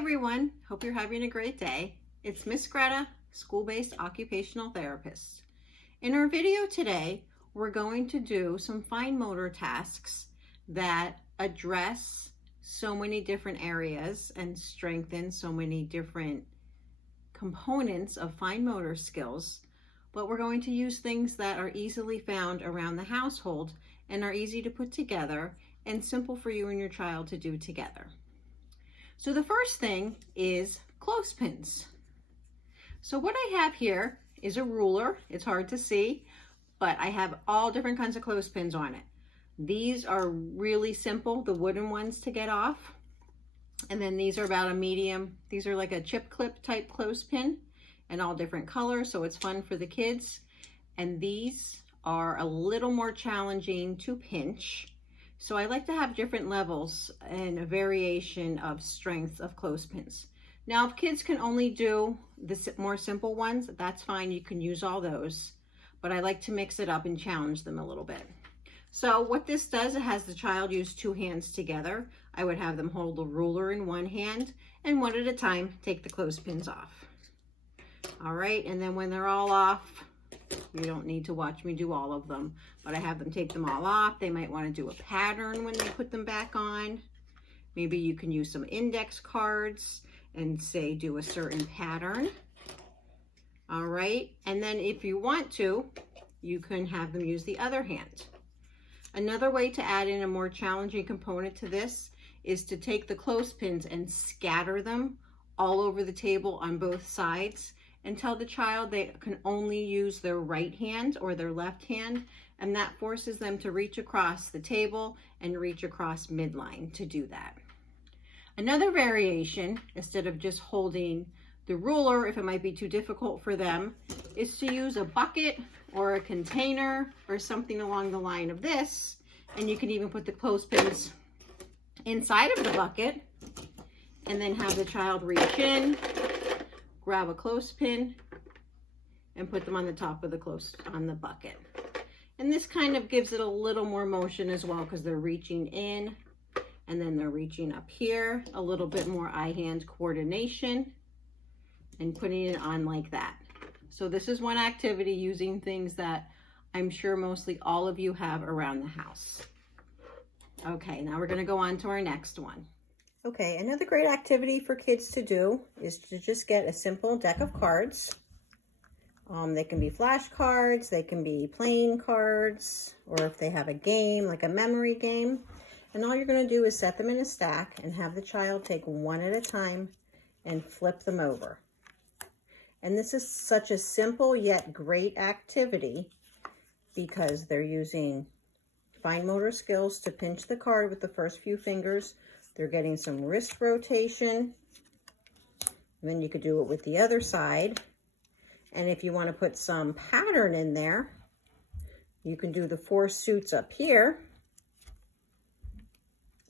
everyone, hope you're having a great day. It's Miss Greta, school-based occupational therapist. In our video today, we're going to do some fine motor tasks that address so many different areas and strengthen so many different components of fine motor skills, but we're going to use things that are easily found around the household and are easy to put together and simple for you and your child to do together. So the first thing is clothespins. So what I have here is a ruler. It's hard to see, but I have all different kinds of clothespins on it. These are really simple, the wooden ones to get off. And then these are about a medium. These are like a chip clip type clothespin and all different colors, so it's fun for the kids. And these are a little more challenging to pinch. So I like to have different levels and a variation of strength of clothespins. Now, if kids can only do the more simple ones, that's fine. You can use all those, but I like to mix it up and challenge them a little bit. So what this does, it has the child use two hands together. I would have them hold the ruler in one hand and one at a time take the clothespins off. All right, and then when they're all off, you don't need to watch me do all of them, but I have them take them all off. They might want to do a pattern when they put them back on. Maybe you can use some index cards and say do a certain pattern. All right, and then if you want to, you can have them use the other hand. Another way to add in a more challenging component to this is to take the clothespins and scatter them all over the table on both sides and tell the child they can only use their right hand or their left hand, and that forces them to reach across the table and reach across midline to do that. Another variation, instead of just holding the ruler, if it might be too difficult for them, is to use a bucket or a container or something along the line of this, and you can even put the clothespins inside of the bucket and then have the child reach in, grab a clothespin, and put them on the top of the bucket. And this kind of gives it a little more motion as well because they're reaching in and then they're reaching up here, a little bit more eye-hand coordination and putting it on like that. So this is one activity using things that I'm sure mostly all of you have around the house. Okay, now we're going to go on to our next one. Okay, another great activity for kids to do is to just get a simple deck of cards. They can be flashcards, they can be playing cards, or if they have a game, like a memory game. And all you're going to do is set them in a stack and have the child take one at a time and flip them over. And this is such a simple yet great activity because they're using fine motor skills to pinch the card with the first few fingers. They're getting some wrist rotation. And then you could do it with the other side. And if you want to put some pattern in there, you can do the 4 suits up here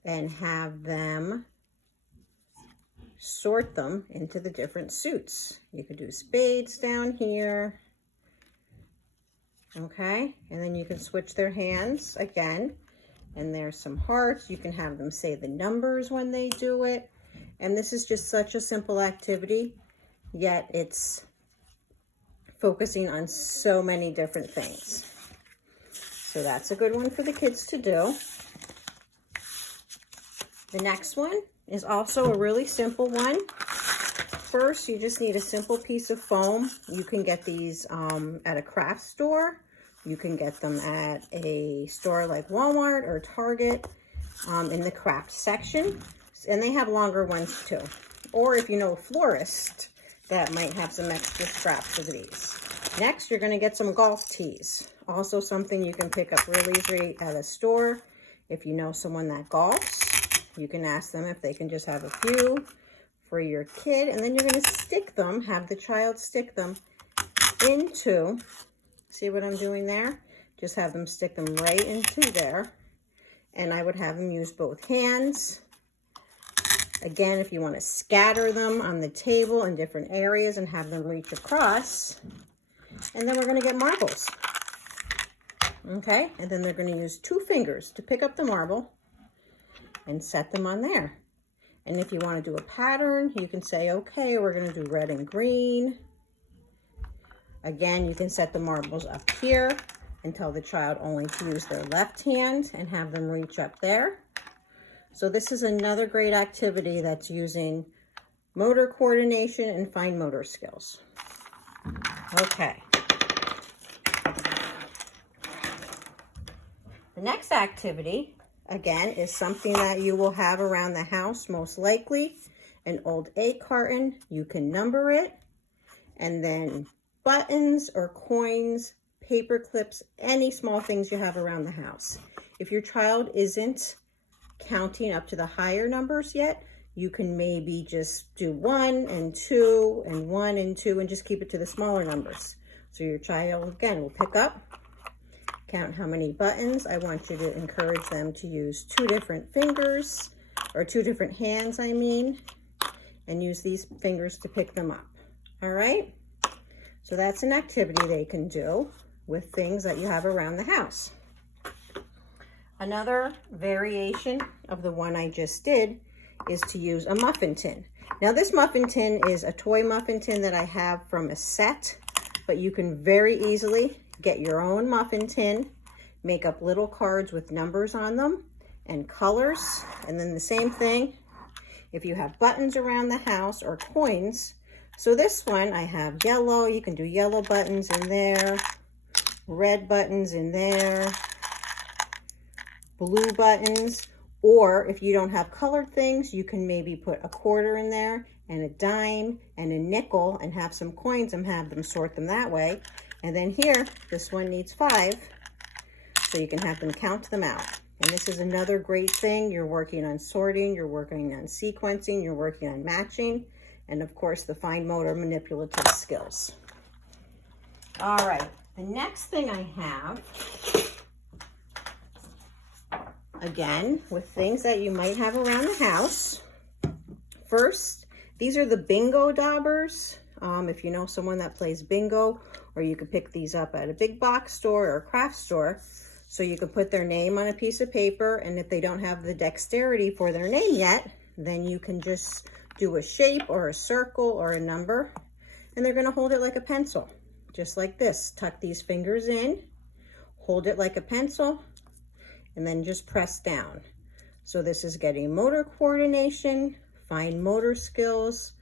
and have them sort them into the different suits. You could do spades down here. Okay, and then you can switch their hands again. And there's some hearts. You can have them say the numbers when they do it. And this is just such a simple activity, yet it's focusing on so many different things. So that's a good one for the kids to do. The next one is also a really simple one. First, you just need a simple piece of foam. You can get these at a craft store. You can get them at a store like Walmart or Target in the craft section. And they have longer ones too. Or if you know a florist that might have some extra scraps of these. Next, you're going to get some golf tees. Also something you can pick up really easily at a store. If you know someone that golfs, you can ask them if they can just have a few for your kid. And then you're going to stick them, have the child stick them into, see what I'm doing there? Just have them stick them right into there. And I would have them use both hands. Again, if you want to scatter them on the table in different areas and have them reach across. And then we're going to get marbles. Okay, and then they're going to use 2 fingers to pick up the marble and set them on there. And if you want to do a pattern, you can say, okay, we're going to do red and green. Again, you can set the marbles up here and tell the child only to use their left hand and have them reach up there. So this is another great activity that's using motor coordination and fine motor skills. Okay. The next activity, again, is something that you will have around the house, most likely. An old egg carton, you can number it, and then buttons or coins, paper clips, any small things you have around the house. If your child isn't counting up to the higher numbers yet, you can maybe just do 1 and 2 and 1 and 2 and just keep it to the smaller numbers. So your child, again, will pick up, count how many buttons. I want you to encourage them to use 2 different fingers, or 2 different hands, I mean, and use these fingers to pick them up. All right? So that's an activity they can do with things that you have around the house. Another variation of the one I just did is to use a muffin tin. Now this muffin tin is a toy muffin tin that I have from a set, but you can very easily get your own muffin tin, make up little cards with numbers on them and colors, and then the same thing if you have buttons around the house or coins. So this one I have yellow, you can do yellow buttons in there, red buttons in there, blue buttons, or if you don't have colored things, you can maybe put a quarter in there and a dime and a nickel and have some coins and have them sort them that way. And then here, this one needs 5, so you can have them count them out. And this is another great thing. You're working on sorting, you're working on sequencing, you're working on matching, and of course the fine motor manipulative skills. All right, the next thing I have, again, with things that you might have around the house. First, these are the bingo daubers. If you know someone that plays bingo, or you could pick these up at a big box store or a craft store. So you can put their name on a piece of paper, and if they don't have the dexterity for their name yet, then you can just do a shape or a circle or a number, and they're gonna hold it like a pencil, just like this. Tuck these fingers in, hold it like a pencil, and then just press down. So this is getting motor coordination, fine motor skills,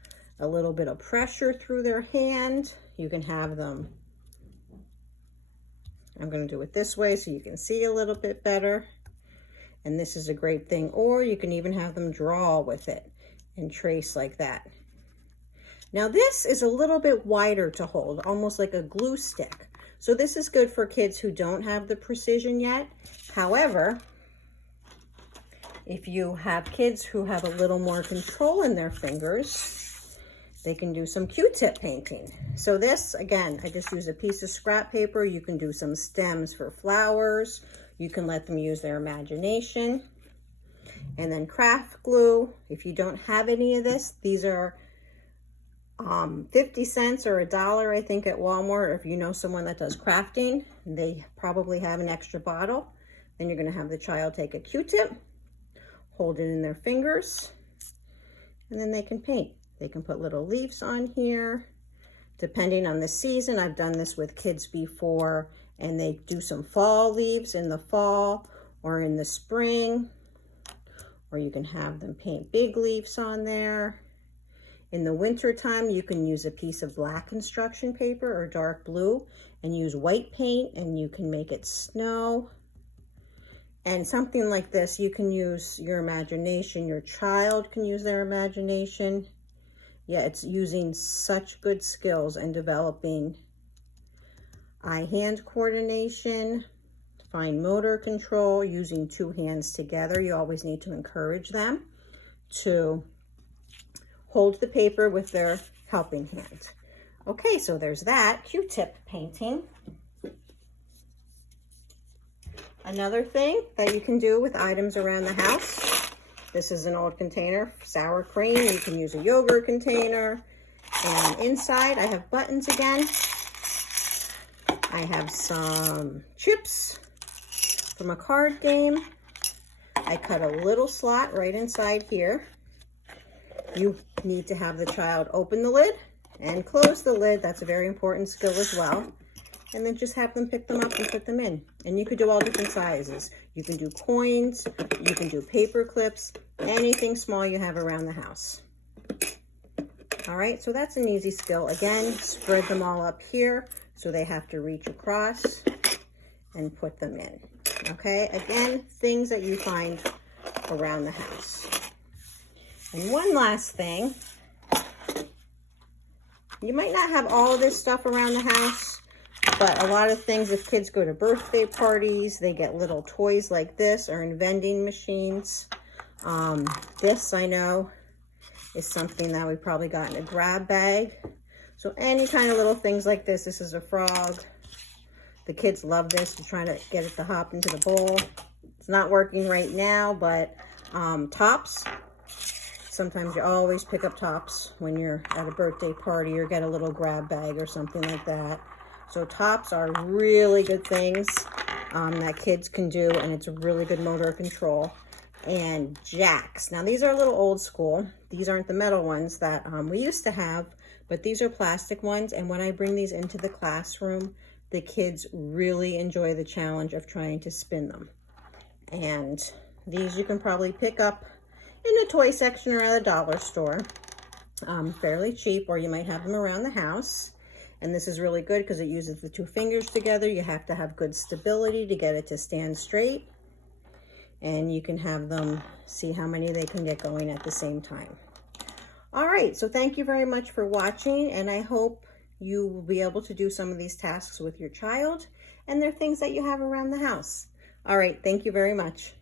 a little bit of pressure through their hand. You can have them, I'm going to do it this way so you can see a little bit better. And this is a great thing. Or you can even have them draw with it and trace like that. Now this is a little bit wider to hold, almost like a glue stick. So this is good for kids who don't have the precision yet. However, if you have kids who have a little more control in their fingers, they can do some Q-tip painting. So this, again, I just use a piece of scrap paper. You can do some stems for flowers. You can let them use their imagination. And then craft glue. If you don't have any of this, these are 50 cents or $1, I think, at Walmart. Or if you know someone that does crafting, they probably have an extra bottle. Then you're going to have the child take a Q-tip, hold it in their fingers, and then they can paint. They can put little leaves on here. Depending on the season, I've done this with kids before, and they do some fall leaves in the fall or in the spring, or you can have them paint big leaves on there. In the winter time, you can use a piece of black construction paper or dark blue and use white paint, and you can make it snow. And something like this, you can use your imagination. Your child can use their imagination. Yeah, it's using such good skills and developing eye-hand coordination, fine motor control, using 2 hands together. You always need to encourage them to hold the paper with their helping hand. Okay, so there's that Q-tip painting. Another thing that you can do with items around the house. This is an old container, sour cream. You can use a yogurt container. And inside I have buttons again. I have some chips from a card game. I cut a little slot right inside here. You need to have the child open the lid and close the lid. That's a very important skill as well. And then just have them pick them up and put them in. And you could do all different sizes. You can do coins, you can do paper clips, anything small you have around the house. All right, so that's an easy skill. Again, spread them all up here so they have to reach across and put them in. Okay, again, things that you find around the house. And one last thing, you might not have all of this stuff around the house, but a lot of things, if kids go to birthday parties, they get little toys like this or in vending machines. This, I know, is something that we probably got in a grab bag. So any kind of little things like this. This is a frog. The kids love this. They're trying to get it to hop into the bowl. It's not working right now, but tops. Sometimes you always pick up tops when you're at a birthday party or get a little grab bag or something like that. So tops are really good things that kids can do, and it's a really good motor control. And jacks. Now these are a little old school. These aren't the metal ones that we used to have, but these are plastic ones. And when I bring these into the classroom, the kids really enjoy the challenge of trying to spin them. And these you can probably pick up in the toy section or at a dollar store, fairly cheap, or you might have them around the house. And this is really good because it uses the two fingers together. You have to have good stability to get it to stand straight. And you can have them see how many they can get going at the same time. All right, so thank you very much for watching, and I hope you will be able to do some of these tasks with your child, and they're things that you have around the house. All right, thank you very much.